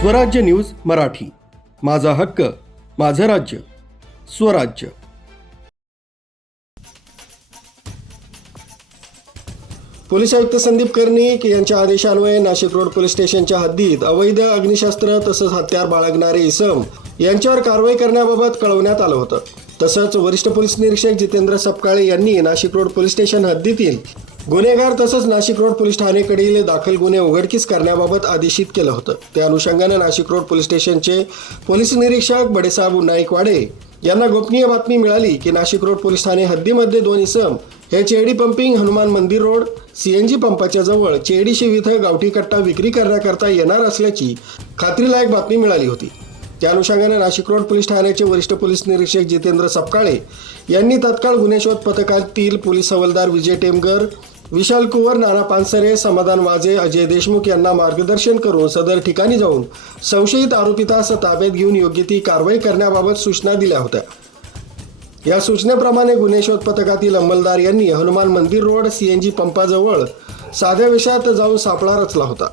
स्वराज्य न्यूज मराठी माझा हक्क माझं राज्य स्वराज्य पोलीस आयुक्त संदीप कर्णिक यांच्या आदेशान्वये नाशिक रोड पोलीस स्टेशनच्या हद्दीत अवैध अग्निशास्त्र तसंच हत्यार बाळगणारे इसम यांच्यावर कारवाई करण्याबाबत कळवण्यात आलं होतं तसंच वरिष्ठ पोलीस निरीक्षक जितेंद्र सपकाळे यांनी नाशिक रोड पोलीस स्टेशन हद्दीतील गुन्हेगार तसंच नाशिक रोड पोलीस ठाणेकडील दाखल गुन्हे उघडकीस करण्याबाबत आदेशित केलं होतं त्या अनुषंगाने नाशिक रोड पोलीस स्टेशनचे पोलीस निरीक्षक बडेसाहेब नाईकवाडे यांना गोपनीय बातमी मिळाली की नाशिक रोड पोलीस ठाणे हद्दीमध्ये दोन इसम हे चेडी पंपिंग हनुमान मंदिर रोड सीएनजी पंपाच्या जवळ चेडी शिव इथं गावठी कट्टा विक्री करण्याकरता येणार असल्याची खात्रीलायक बातमी मिळाली होती त्या अनुषंगाने नाशिक रोड पोलीस ठाण्याचे वरिष्ठ पोलीस निरीक्षक जितेंद्र सपकाळे यांनी तत्काळ गुन्हे शोध पथकातील पोलीस हवालदार विजय टेमगर विशाल कुवर नाना पानसरे समाधान वाजे अजय देशमुख यांना मार्गदर्शन करून सदर ठिकाणी जाऊन संशयित आरोपितास ताब्यात घेऊन योग्य ती कारवाई करण्याबाबत सूचना दिल्या होत्या या सूचनेप्रमाणे गुन्हे शोध पथकातील अंमलदार यांनी हनुमान मंदिर रोड सीएनजी पंपाजवळ साध्या वेशात जाऊन सापळा रचला होता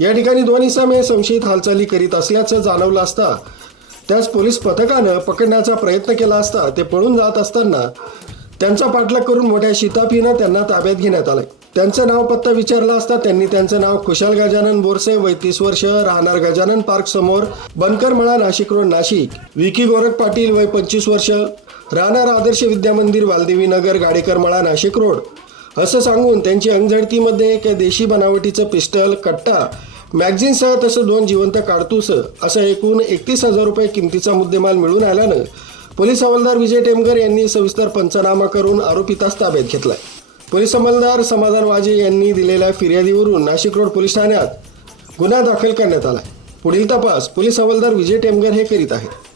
या ठिकाणी दोन इसामे संशयित हालचाली करीत असल्याचं जाणवलं असता त्यास पोलीस पथकानं पकडण्याचा प्रयत्न केला असता ते पळून जात असताना त्यांचा पाठलाग करून मोठ्या शिताफीनं त्यांना ताब्यात घेण्यात आलंय त्यांचं नाव पत्ता विचारला असता त्यांनी त्यांचं नाव खुशाल गजानन बोरसे वैतीस वर्ष राहणार गजानन पार्क समोर बनकरमळा नाशिक रोड नाशिक विकी गोरख पाटील वय पंचवीस वर्ष राहणार आदर्श मंदिर वालदेवी नगर गाडेकरमळा नाशिक रोड असं सांगून त्यांची अंगझडतीमध्ये एक देशी बनावटीचं पिस्टल कट्टा मॅगझिनसह तसं दोन जिवंत काढतूस असं एकूण एकतीस हजार रुपये किमतीचा मुद्देमाल मिळून आल्यानं पोलीस हवालदार विजय टेमकर यांनी सविस्तर पंचनामा करून आरोपितास ताब्यात घेतलाय पोलीस अंमलदार समाधान वाजे यांनी दिलेल्या फिर्यादीवरून नाशिक रोड पोलीस ठाण्यात गुन्हा दाखल करण्यात आला पुढील तपास पोलीस हवालदार विजय टेमगर हे करीत आहेत